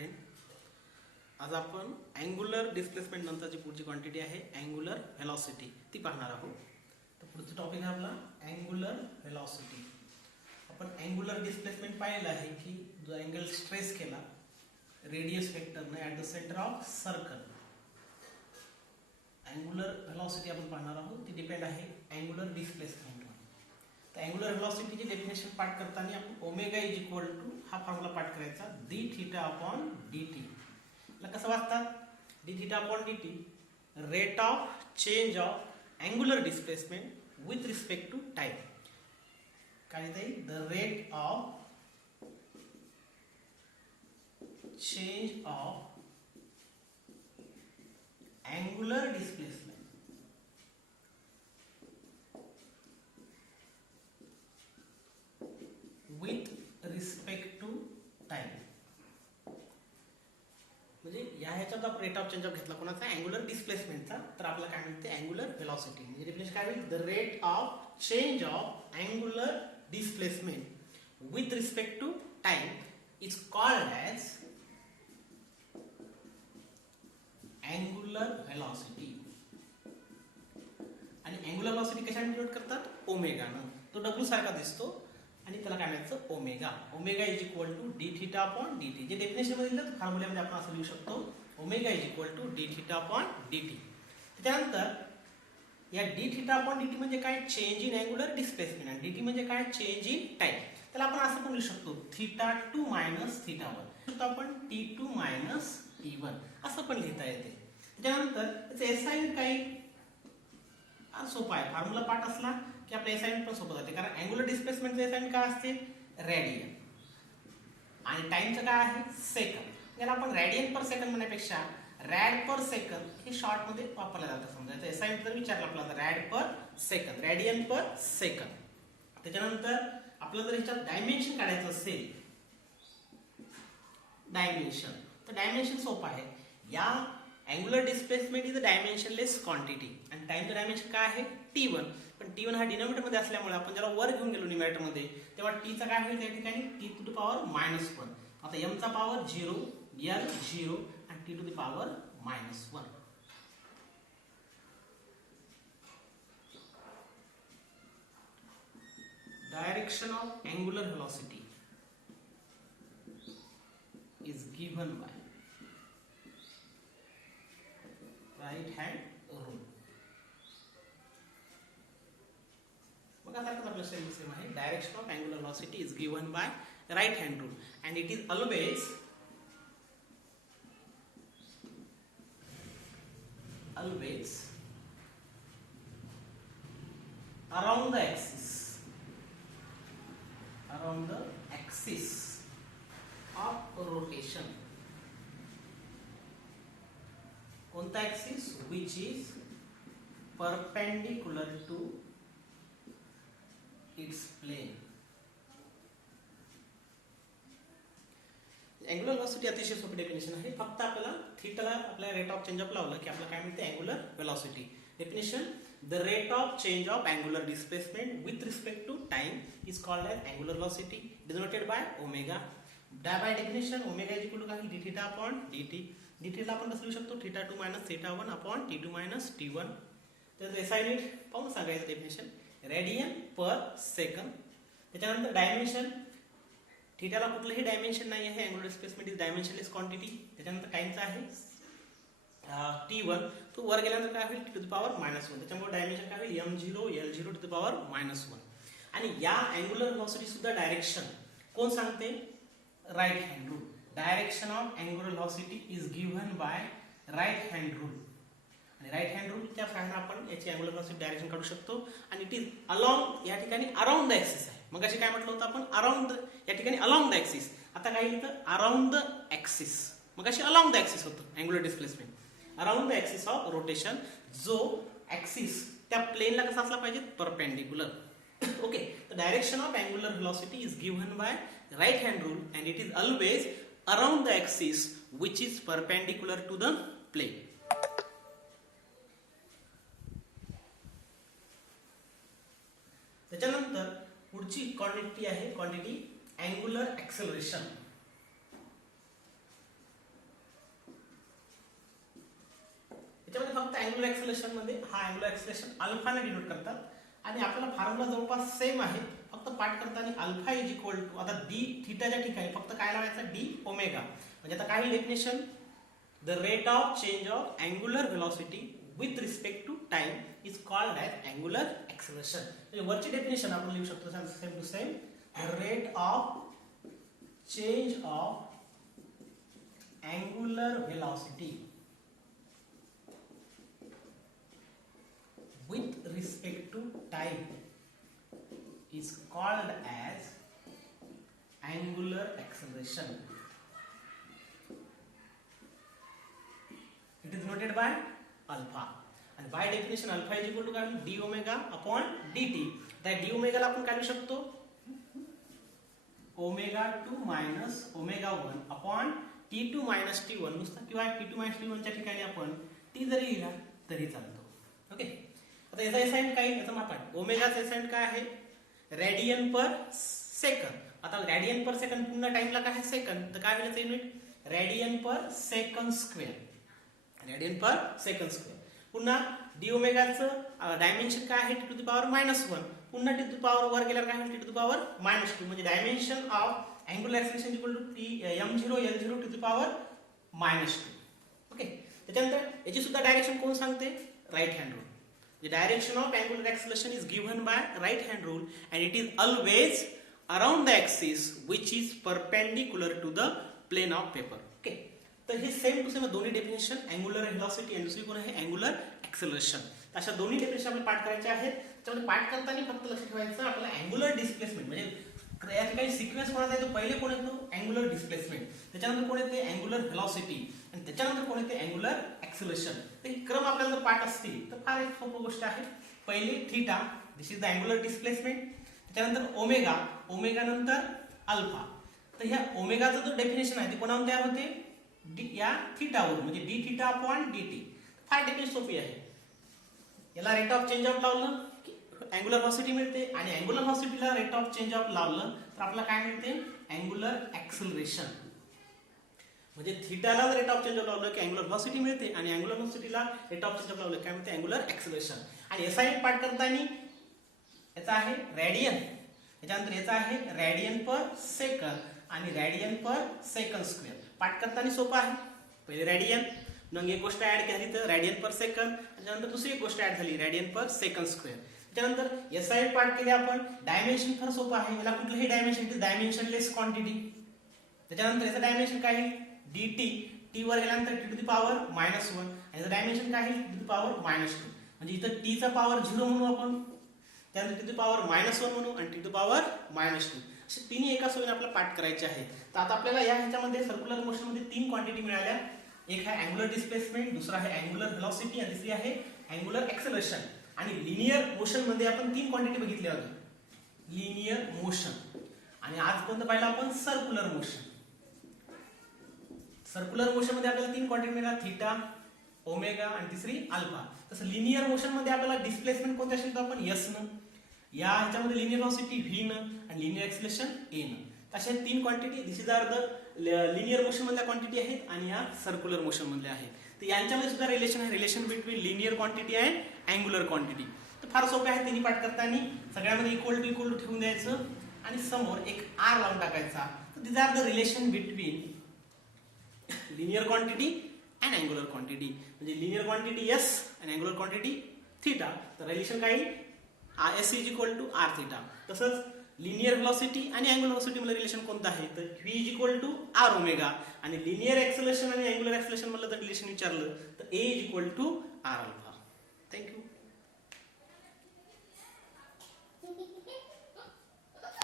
Friend, आज आपण angular displacement नंतरची पुढची क्वांटिटी आहे अँग्युलर व्हेलॉसिटी ती पाहणार आहोत. तर पुढचा टॉपिक आहे आपला अँग्युलर व्हेलॉसिटी. आपण अँग्युलर डिस्प्लेसमेंट पाहिलं आहे की जो अँगल ट्रेस केला रेडियस वेक्टरने at the centre of circle. Angular velocity आपण पाहणार आहोत, ती डिपेंड आहे अँग्युलर डिस्प्लेसमेंटवर. तर अँग्युलर व्हेलॉसिटीचे डेफिनेशन पाठ करताना आपण ओमेगा इज इक्वल टू हा फॉर्म्युला पाठ करायचा D theta upon D T. कसं वाचतात? D theta upon D T rate of change of angular displacement with respect to time. काय येते? The rate of change of angular displacement with respect to time. म्हणजे या ह्याच्यात आपण rate of change of घेतला कोणाचा? अँग्युलर डिस्प्लेसमेंटचा. तर आपल्याला काय म्हणते? Angular velocity. म्हणजे डेफिनेशन काय होईल? The rate of change of angular displacement with respect to time is called as angular velocity. आणि अँग्युलर व्हेलॉसिटी कशाने डिनोट करतात? ओमेगानं. तो डब्ल्यू सारखा दिसतो आणि त्याला काय म्हणायचं? Omega. Omega is equal to d theta upon D t. जे डेफिनेशन मध्ये दिलं फॉर्म्युल्यामध्ये आपण असं लिहू शकतो omega is equal to d theta upon D t. त्यानंतर या d theta upon D t म्हणजे काय? Change in angular displacement. आणि डी टी म्हणजे काय? Change in time. त्याला आपण असं पण लिहू शकतो theta two minus theta one. आपण t two minus t one असं पण लिहिता येते. त्यानंतर त्याचं असाइनमेंट काही सोपं आहे. फॉर्म्युला पाठ असला की आपलं असाइनमेंट पण सोपं जाते. कारण अँग्युलर डिस्प्लेसमेंटचं असाइनमेंट काय असते? रेडियन. आणि टाइमचं काय आहे? सेकंड. याला आपण रेडियन पर सेकंड म्हणण्यापेक्षा रॅड पर सेकंड हे शॉर्ट मध्ये वापरलं जातं. समजा असाइनमेंट जर विचारलं आपल्याला रॅड पर सेकंड, रेडियन पर सेकंड. त्याच्यानंतर आपल्याला जर ह्याच्यात डायमेन्शन काढायचं असेल डायमेन्शन, तर डायमेन्शन सोपं आहे. या angular displacement is a dimensionless quantity. आणि टाइमचं डायमेन्शन काय आहे? टी1. पण टी1 हा डिनोमिनेटर मध्ये असल्यामुळे आपण ज्याला वर घेऊन गेलो न्यूमरेटर मध्ये तेव्हा टीचा काय होईल? त्या ठिकाणी T to the power minus one. आता एमचा पॉवर 0, एल 0 आणि T to the power minus one. Direction of angular velocity is given by right hand rule. बघा सारखं आपलं सेम आहे. Direction of angular velocity is given by right hand rule and it is always around the axis of rotation. कोणता axis? which is perpendicular to its plane. Angular velocity अतिशय सोपी definition आहे. फक्त आपल्याला थीटाला आपल्या रेट ऑफ चेंज ऑफ लावलं की आपल्याला काय मिळते? Angular velocity. Definition the rate of change of angular displacement with respect to time is called as angular velocity denoted by omega. By definition omega is equal to काय? D theta upon D t. D theta आपण कसं लिहू शकतो? Theta two minus theta one upon t two minus t one. त्याचं SI unit पाहून सांगायचं definition radian per second. त्याच्यानंतर dimension थीटाला कुठलंही डायमेन्शन नाही आहे. Angular displacement is dimensionless quantity. त्याच्यानंतर टाइमचा आहे टी1. तो वर गेल्यानंतर काय होईल? T to the power minus one. त्याच्यामुळे डायमेन्शन काय होईल? m0 l0 to the power minus one. आणि या अँग्युलर व्हेलॉसिटी सुद्धा डायरेक्शन कोण सांगते? Right hand rule. Direction of angular velocity is given by right hand rule. आणि राईट हँड रूलच्या सहाय्याने आपण याची अँग्युलर व्हेलॉसिटी डायरेक्शन काढू शकतो. आणि इट इज अलॉंग, या ठिकाणी अराउंड द ऍक्सिस आहे. मग अशी काय म्हटलं होतं आपण? अराउंड, या ठिकाणी अलॉंग द ऍक्सिस. आता काय येतं? Around the axis. मग अशी अलॉंग द ऍक्सिस होतं angular displacement. Around the axis of rotation. जो ऍक्सिस त्या प्लेनला कसा असला पाहिजे? Perpendicular. Okay. The direction of angular velocity is given bye right hand rule and it is always around the axis which is perpendicular to the plane. त्याच्यानंतर पुढची quantity आहे quantity angular acceleration. Angular acceleration मध्ये हा angular acceleration अल्फाने denote करतात आणि आपल्याला formula जवळपास same आहे, फक्त पाठ करताना अल्फा इज इक्वल टू आता डी थीटाच्या ठिकाणी फक्त काय लावायचं डी ओमेगा. म्हणजे आता काय definition, the rate of change of angular velocity with respect to time is called as angular acceleration. म्हणजे वरची डेफिनेशन आपण लिहू शकतो same to same, the rate of change of angular velocity with respect to time is called as angular acceleration. It is noted by alpha, and by definition alpha is equal to d omega upon dt. That d omega ला आपण काय लिहू शकतो, omega 2 minus omega 1 upon t2 minus t1 नुसता, किंवा t2 minus t1 च्या ठिकाणी आपण t जरी लिहिला तरी चालतो. ओके, आता याचा एसाइंट काय, याचा मापाट ओमेगाचा एसाइंट काय आहे, रेडियन पर सेकंड. आता रेडियन पर सेकंड पुन्हा टाइमला काय आहे सेकंड, तर काय होईल unit, radian per second square, radian per second square. पुन्हा डी ओमेगाचं डायमेन्शन काय आहे, टी टू द पॉवर -1. पुन्हा टी टू द पॉवर वर गेल्यावर काय होईल, टी टू द पॉवर -2. म्हणजे dimension of angular acceleration equal to m0 L0 to the power -2. Okay, त्याच्यानंतर याची सुद्धा डायरेक्शन कोण सांगते, right hand rule. The direction of angular acceleration is given by right hand rule and it is always around the axis which is perpendicular to the plane of paper. Okay, तर हे same to same दोन्ही definition, angular velocity आणि दुसरी कोण आहे angular acceleration. अशा दोन्ही definition आपल्याला पाठ करायचे आहेत. त्याच्यामध्ये पाठ करताना फक्त लक्षात ठेवायचं आपल्याला अँग्युलर डिस्प्लेसमेंट, म्हणजे या ठिकाणी सिक्वेन्स कोणाचा येतो, पहिले कोण येतो अँग्युलर डिस्प्लेसमेंट, त्याच्यानंतर कोण येते अँग्युलर व्हेलॉसिटी आणि त्याच्यानंतर कोण येते अँग्युलर ऍक्सेलरेशन. तर हे क्रम आपल्याला जर पाठ असतील तर फार एक सोपी गोष्ट आहे. पहिले theta, this is the angular displacement, त्याच्यानंतर ओमेगा, ओमेगा नंतर अल्फा. तर ह्या ओमेगाचं जो डेफिनेशन आहे ते कोणावरून तयार होते, या थीटावरून, म्हणजे D theta upon D T. फार डेफिनेशन सोपी आहे. याला रेट ऑफ चेंज ऑफ लावलं की अँग्युलर व्हेलॉसिटी मिळते आणि अँग्युलर व्हेलॉसिटीला रेट ऑफ चेंज ऑफ लावलं तर आपल्याला काय मिळते, अँग्युलर ऍक्सेलरेशन. म्हणजे थीटाला रेट ऑफ चेंज ऑफ लावलं की अँग्युलर व्हेलॉसिटी मिळते आणि अँग्युलर व्हेलॉसिटीला रेट ऑफ चेंज ऑफ लावलं काय मिळते, अँग्युलर ऍक्सेलरेशन. आणि एसआय पाठ करताना याचा आहे रेडियन, त्याच्यानंतर याचा आहे रेडियन पर सेकंड आणि रेडियन पर सेकंड स्क्वेअर. पाठ करताना सोपं आहे. पहिले रेडियन, मग एक गोष्ट ऍड केली तर रेडियन पर सेकंड, त्याच्यानंतर दुसरी एक गोष्ट ऍड झाली रेडियन पर सेकंड स्क्वेअर. त्याच्यानंतर एसआय पाठ केले आपण, डायमेन्शन फार सोपं आहे. याला कुठलंही डायमेन्शन, डायमेन्शनलेस क्वांटिटी. त्याच्यानंतर याचं डायमेन्शन काय आहे, dt, t वर गेल्यानंतर t टू द पॉवर -1 आणि याचं डायमेन्शन काय आहे, t टू द पॉवर -2. म्हणजे इथं t चा पॉवर 0 म्हणू आपण, त्यानंतर t टू द पॉवर -1 म्हणू आणि t टू द पॉवर -2. असे तिन्ही एका सोबत आपल्याला पाठ करायचे आहेत. तर आता आपल्याला या ह्याच्यामध्ये सर्क्युलर मोशन मध्ये 3 क्वांटिटी मिळाल्या. एक आहे अँग्युलर डिस्प्लेसमेंट, दुसरा आहे अँग्युलर व्हेलॉसिटी आणि तिसरी आहे अँग्युलर ऍक्सेलरेशन. आणि लिनियर मोशन मध्ये आपण 3 क्वांटिटी बघितल्या होत्या, लिनियर मोशन. आणि आज कोणतं पाहिलं आपण, सर्क्युलर मोशन. सर्क्युलर मोशन मध्ये आपल्याला 3 क्वांटिटी मिळाल्या, थीटा, ओमेगा आणि तिसरी अल्फा. तसं लिनियर मोशन मध्ये आपल्याला डिस्प्लेसमेंट कोणत्या शब्द आपण एस न, या ह्याच्यामध्ये लिनियर व्हेलॉसिटी व्ही न आणि लिनियर ऍक्सेलरेशन ए न. अशा 3 quantity, this is are the linear motion मधल्या क्वांटिटी आहेत आणि या सर्क्युलर मोशन मधल्या आहेत. तर यांच्यामध्ये सुद्धा रिलेशन आहे, relation between linear quantity and angular quantity. तर फार सोपे आहे तिन्ही पाठ करताना. सगळ्यामध्ये इक्वल टू ठेवून द्यायचं आणि समोर एक आर लावून टाकायचा. तर this are the relation between linear quantity and angular quantity. म्हणजे लिनियर क्वांटिटी एस आणि अँग्युलर क्वांटिटी थीटा. तर रिलेशन काय, s is equal to r theta. तसंच लिनियर व्हेलॉसिटी आणि अँग्युलर व्हेलॉसिटी मध्ये रिलेशन कोणतं आहे, तर v is equal to r omega. आणि लिनियर ऍक्सेलरेशन आणि अँग्युलर ऍक्सेलरेशन मधलं जर रिलेशन विचारलं तर a is equal to r alpha. Thank you.